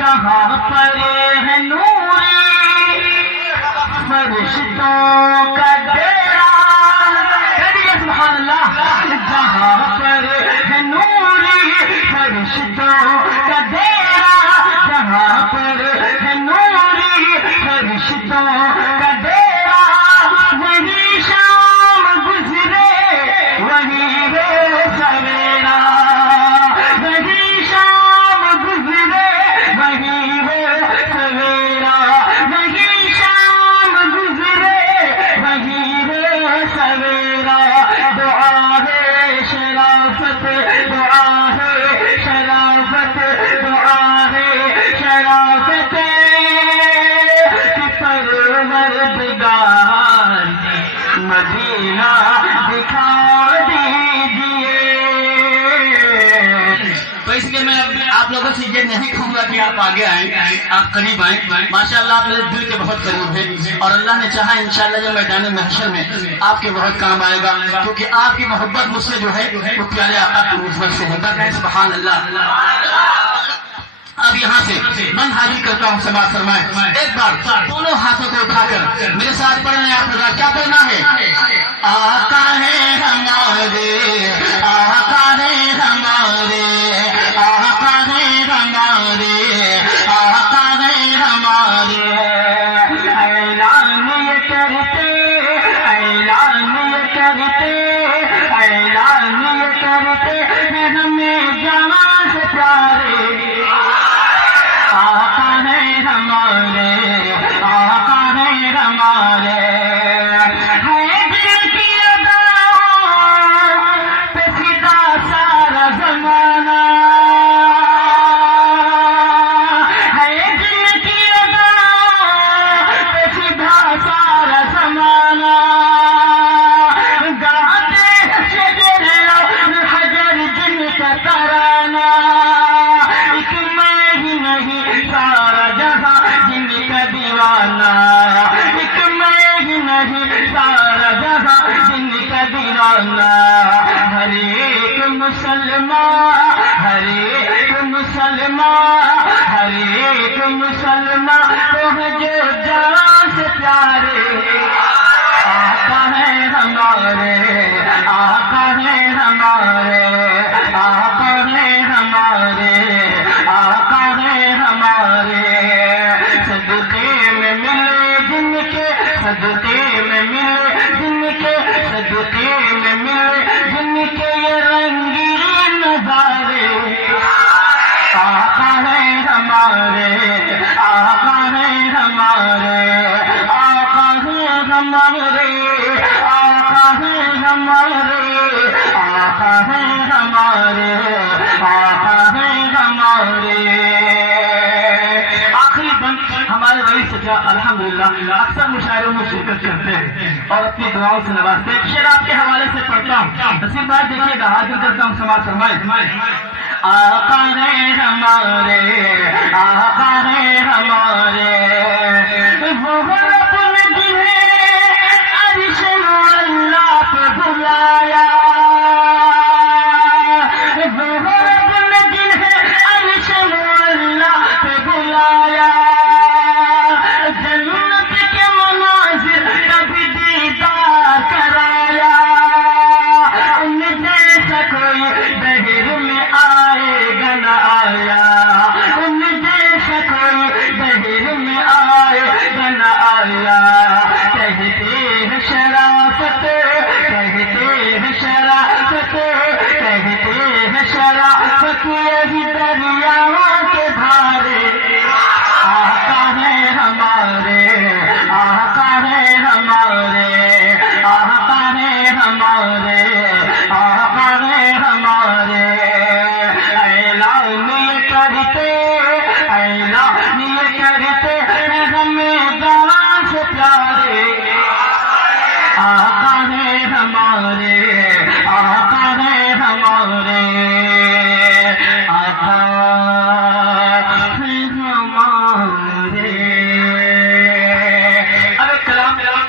جہاں پر ہے نور فرشتوں کا ڈیرا، کہیے سبحان اللہ، جہاں پر ہے نور فرشتوں کا ڈیرا، جہاں پر ہے نور فرشتوں کا ڈیرا، وہی شام گزرے وہی ہے سویرا، وہی شام گزرے وہی ہے سویرا، وہی شام گزرے وہی ہے سویرا، دعا ہے شرافت، دعا ہے شرافت، دعا ہے شرافت کہ پروردگار مدینہ دکھا دیجئے۔ تو اس لیے میں آپ لوگوں سے یہ نہیں کہوں گا کہ آپ آگے آئیں، آپ قریب آئیں، ماشاءاللہ آپ میرے دل کے بہت قریب ہیں، اور اللہ نے چاہا انشاءاللہ جو میدان محشر میں آپ کے بہت کام آئے گا، کیونکہ آپ کی محبت مجھ سے جو ہے وہ پیارے آقا کی نسبت سے ہے۔ سبحان اللہ۔ اب یہاں سے من حاضر کرتا ہوں، سماعت فرمائیں، ایک بار دونوں ہاتھوں کو اٹھا کر میرے ساتھ پڑھنا ہے۔ آپ نے کیا پڑھنا ہے؟ آقا ہے ہمارے، آقا ہے ہمارے، آقا ہے ہمارے، آقا ہے ہمارے، اعلان یہ کرتے، اعلان یہ کرتے، اعلان یہ کرتے ہیں ہمیں جان سے پیارے، آقا ہے ہمارے، آقا ہے ہمارے، ہے دل کی اداؤں پہ فدا سارا زمانہ، ہے دل کی اداؤں پہ فدا سارا زمانہ، گاتے شجر اور حجر جن کا ترانہ، ایک میں ہی نہیں سارا جہاں جن کا دیوانہ، ایک میں ہی نہیں سارا جہاں جن کا دیوانہ، ہر ایک مسلمان، ہر ایک مسلمان، ہر ایک مسلمان تو ہے جو جان سے پیارے، آقا ہے ہمارے، آقا ہے ہمارے، آقا ہے ہمارے، آقا ہے ہمارے، صدقے میں ملے جن کے، صدقے میں ملے جن کے، صدقے میں ملے جن کے یہ رنگین نظارے، آقا ہے ہمارے، آقا ہے ہمارے، آقا ہے ہمارے، آقا ہے ہمارے، آقا ہے ہمارے، آقا ہے ہمارے۔ آخری بند ہمارے رئیس سجا الحمدللہ اکثر مشاعروں میں شرکت کرتے ہیں اور اپنی دعاؤں سے نوازتے ہیں، شعر آپ کے حوالے سے پڑھتا ہوں، نصیر بھائی دیکھیے گا، حاضر کرتا ہوں، سماعت فرمائیں۔ آقا ہے ہمارے، آقا ہے ہمارے، وہ رب نے جنہیں عرش اللہ پہ بلایا، وہ رب نے جنہیں عرش اللہ پہ بلایا، جنت کے مناظر کبھی دیدار کرایا، ان جیسا کوئی بہر میں آئے گا نہ آیا، ان جیسا کوئی بہر میں آئے گا نہ آیا، کہتے ہیں شرافت، کہتے ہیں شرافت، کہتے ہیں شرافت یہی دریاؤں کے دھارے، آقا ہے ہمارے، آقا ہے ہمارے، آقا ہے ہمارے، آقا ہے ہمارے، اعلان یہ کرتے، اعلان یہ کرتے ہیں ہمیں جان سے پیارے، آقا ہے ہمارے، آقا ہے ہمارے، آقا ہے ہمارے۔ اب ایک کلام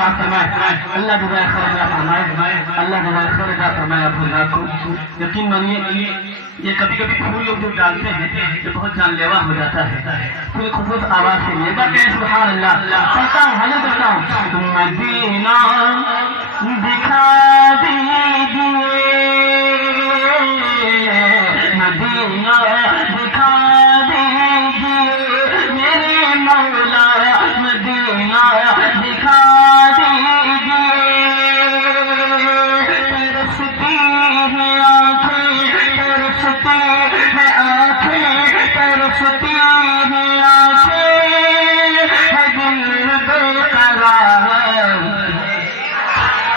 سماعت فرمائے. اللہ جزائے خیر عطا فرمائے. اللہ جزائے خیر عطا فرمائے آپ حضرات کو. یقین مانیے یہ کبھی کبھی پھول لوگ جو ڈالتے ہیں یہ بہت جان لیوا ہو جاتا ہے. پھر خصوص آواز کے لیے سبحان اللہ کرتا ہوں حاضر کرتا ہوں. مدینہ دکھا دیجیے مدینہ دکھا دیجیے میرے مولا مدینہ دکھا دیجیے. ترستی ہیں آنکھیں ترستی ہیں آنکھیں ترستی ہیں آنکھیں ہے دل بے قرار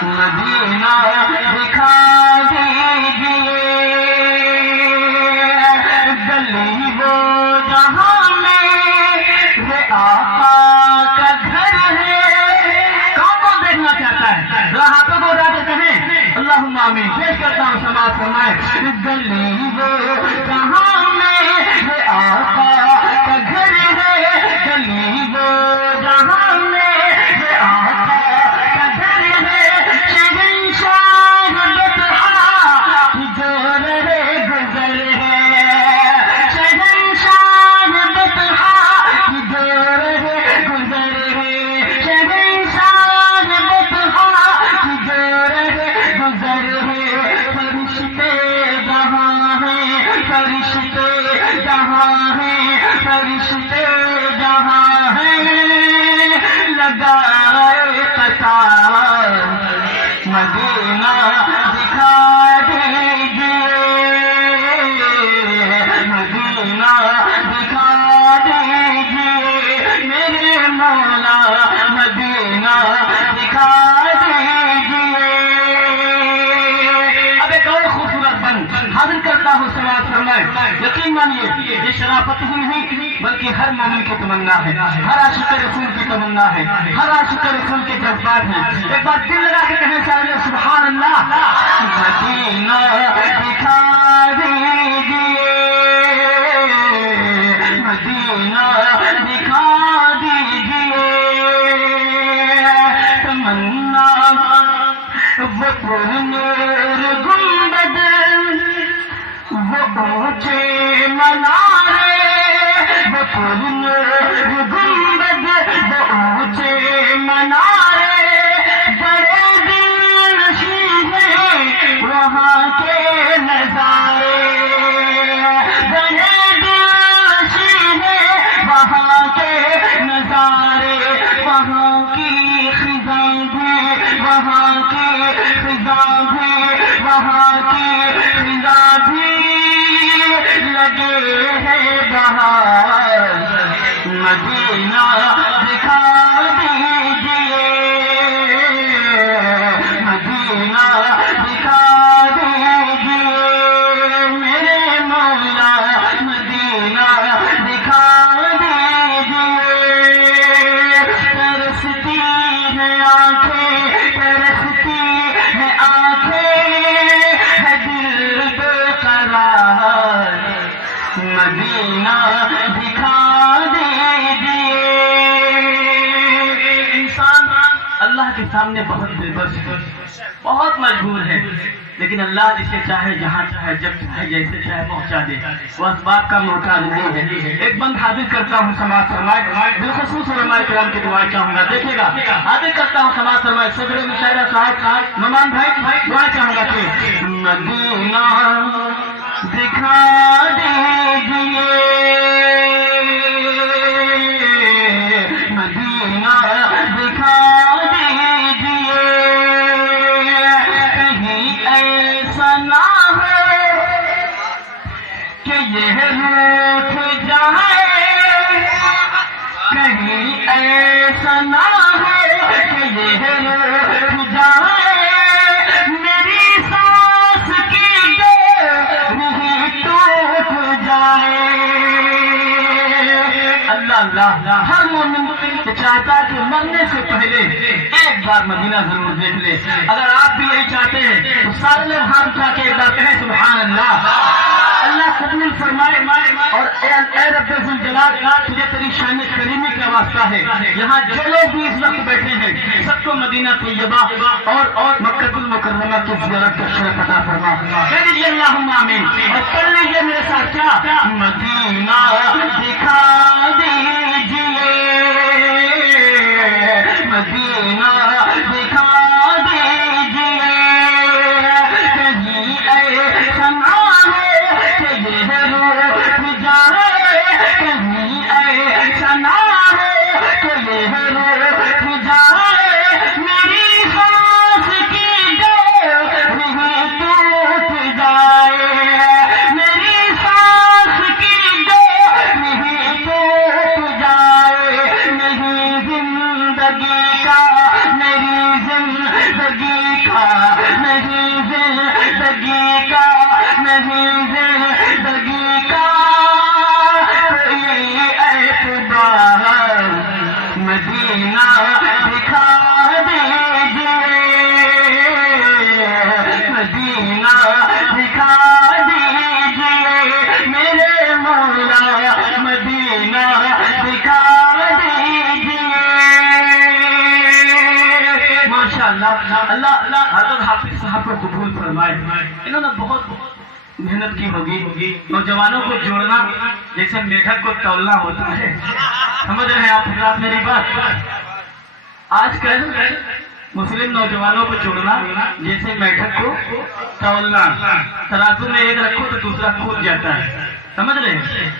مدینہ دکھا دیجیے. گلی وہ جہاں میں وہ آقا کا گھر ہے. کون کون دیکھنا چاہتا ہے ذرا ہاتھوں کو اٹھا کے کہیں اللہم آمین. پیش کرتا ہوں سماعت فرمائے. گلی وہ جہاں میں وہ آقا کا گھر ہے گلی وہ جہاں میں وہ آقا کا گھر ہے. شہنشاہ بطحا جو رہے گزر ہے شہنشاہ بطحا جو رہے گزر ہے شہنشاہ بطحا جو رہے گزر ہے. فرشتے جہاں ہیں فرشتے جہاں ہیں فرشتے جہاں ہیں لگائے قطار مدینہ دکھا دیجیے مدینہ دکھا دیجیے میرے مولا مدینہ دکھا دیجیے. اب ایک اور خوبصورت بند حاضر کرتا ہوں سماعت فرمائے. یقین مانیے یہ شرافت ہی نہیں بلکہ ہر مومن کی تمنا ہے ہر عاشق رسول کی تمنا ہے ہر عاشق رسول کے جذبات ہیں. ایک بار دل لگا کے کہنا چاہیے سبحان اللہ. مدینہ دکھا دیجیے مدینہ دکھا دیجیے. تمنا وہ پرنور گنبد وہ اونچے منارے وہ پرنور گنبد وہ اونچے منارے بڑے دل نشین ہیں وہاں کے نظارے بڑے دل نشین ہیں وہاں کے نظارے. وہاں کی خزاں بھی وہاں کی خزاں بھی وہاں کی خزاں بھی لگے ہیں بہار مدینہ دکھا دیجیے مدینہ دکھا دیجیے میرے مولا مدینہ دکھا دیجیے. ترستی ہیں آنکھیں ترستی ہیں آنکھیں ہے دل بے قرار مدینہ دکھا دیجیے. انسان اللہ کے سامنے بہت بے بس ہے بہت مجبور ہے لیکن اللہ جسے چاہے جہاں چاہے جب چاہے جیسے چاہے پہنچا دے وہ اسباب کا محتاج نہیں ہے. ایک بند حاضر کرتا ہوں سماعت فرمائے. بالخصوص علماء کرام کی دعائیں چاہوں گا. دیکھیے گا حاضر کرتا ہوں سماعت فرمائے. صدر مشاعرہ صاحب نعمان بھائی دعائیں چاہوں گا کہ مدینہ دکھا دیجیے مدینہ دکھا دیجیے. کہیں ایسا نہ ہو کہ یہ روٹھ جائے کہیں ایسا نہ ہو کہ یہ روٹھ جائے. میری سانس کی ڈوری ٹوٹ جائے. اللہ اللہ ہر مومن چاہتا کہ مرنے سے پہلے ایک بار مدینہ ضرور دیکھ لے. اگر آپ بھی یہی چاہتے ہیں تو سارے لوگ ہاتھ اٹھا کے ایک بار کہیں سبحان اللہ. اللہ قبول فرمائے. اور اے رب ذوالجلال تجھے تیری شان کریمی کا واسطہ ہے یہاں جو لوگ بھی اس وقت بیٹھے ہیں سب کو مدینہ طیبہ اور مکہ المکرمہ کی زیارت کا شرف عطا فرما. کہہ دیجیے اللہم آمین اور پڑھ لیجیے میرے ساتھ کیا مدینہ دکھا دیجیے مدینہ دکھا دیجیے کہیں ایسا نہ ہو کہ یہ روح جائے کہیں ایسا نہ ہو کہ یہ روح جائے میری سانس کی ڈور نہیں ٹوٹ جائے میری سانس کی ڈور نہیں ٹوٹ جائے نہیں زندگی کا میری زندگی کا نہیں زندگی کا نہیں زندگی کا کوئی اعتبار مدینہ دکھا دیجیے مدینہ دکھا دیجیے میرے مولا مدینہ دکھا دیجیے. ماشاء اللہ اللہ حضرت حافظ صاحب کو قبول فرمائے. انہوں نے بہت محنت کی ہوگی. نوجوانوں کو جوڑنا جیسے میٹھک کو تولنا ہوتا ہے. سمجھ رہے ہیں آپ حضرات میری بات. آج کل مسلم نوجوانوں کو جوڑنا جیسے میٹھک کو تولنا. ترازو میں ایک رکھو تو دوسرا کھود جاتا ہے. سمجھ رہے ہیں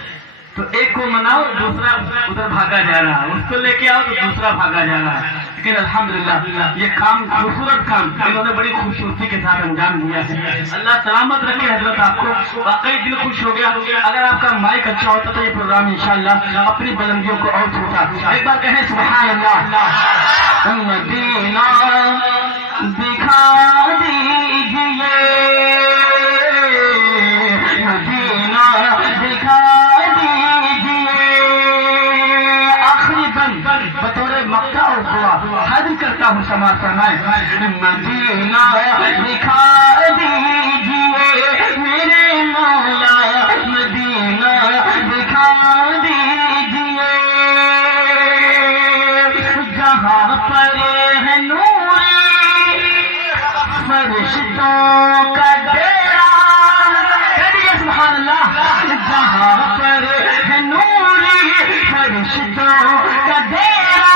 تو ایک کو مناؤ دوسرا ادھر بھاگا جا رہا ہے اس کو لے کے آؤ تو دوسرا بھاگا جا رہا ہے. لیکن الحمدللہ یہ کام خوبصورت کام انہوں نے بڑی خوبصورتی کے ساتھ انجام دیا ہے. اللہ سلامت رکھے حضرت آپ کو. واقعی دل خوش ہو گیا. اگر آپ کا مائک اچھا ہوتا تو یہ پروگرام انشاءاللہ اپنی بلندیوں کو اور چھوٹا. ایک بار کہیں سبحان اللہ. مدینہ دکھا دیجیے مدینہ دکھا دیجیے. آخری بند بطور مقطع اور دعا حاضر کرتا ہوں سماعت فرمائیں. مدینہ دکھا دیجیے میرے مولا مدینہ دکھا دیجیے جہاں پر ہے نور فرشتوں کا ڈیرا. کہیے سبحان اللہ. جہاں پر ہے نور فرشتوں کا ڈیرا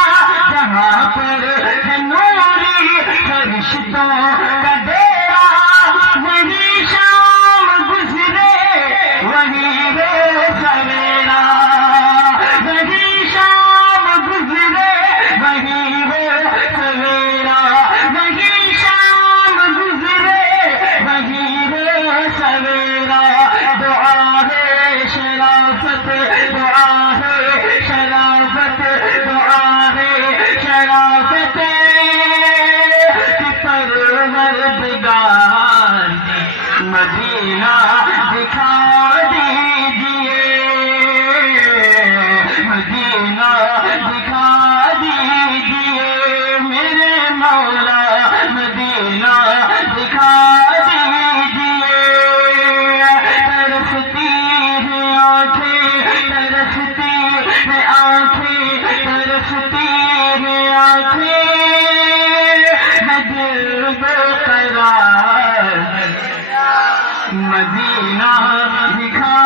جہاں پر ہے نور فرشتوں کا ڈیرا وہی شام گزرے وہی روز سویرا وہی شام گزرے وہی روز سویرا وہی شام گزرے وہی روز سویرا. دعا ہے شرافت دعا ہے شرافت دعا ہے شرافت کہ پروردگار مدینہ دکھا دیجیے مدینہ دکھا دیجیے میرے مولا مدینہ دکھا دیجیے. ترستی ہے آنکھیں ترستی ہے آنکھیں ترستی ہے آنکھیں دل بے قرار مدینہ دکھا